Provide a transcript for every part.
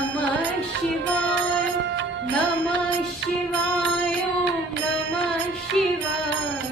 नमः शिवाय, नमः शिवाय, नमः शिवाय।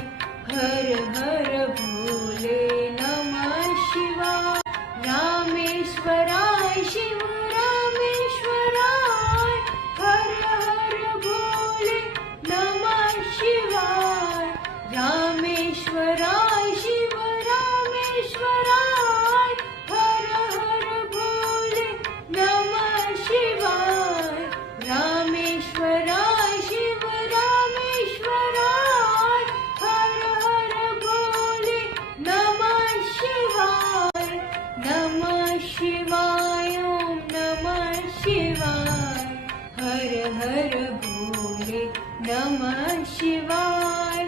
हर हर भोले नमः शिवाय। रामेश्वराय शिव रामेश्वराय, हर हर भोले नमः शिवाय। रामेश्वराय शिव रामेश्वराय, हर हर भोले नमः शिवाय। रामेश्वराय शिव रामेश्वराय, हर हर भोले नमः शिवाय। नमः शिवाय, नमः शिवाय, हर हर भोले नमः शिवाय।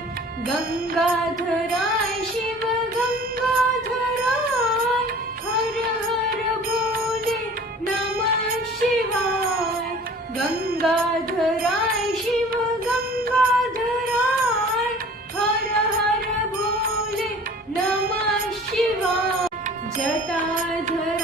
गंगाधराय शिव गंगाधराय, हर हर भोले नमः शिवाय। गंगाधराय शिव गंगाधराय, हर हर भोले नमः शिवाय। जटाधर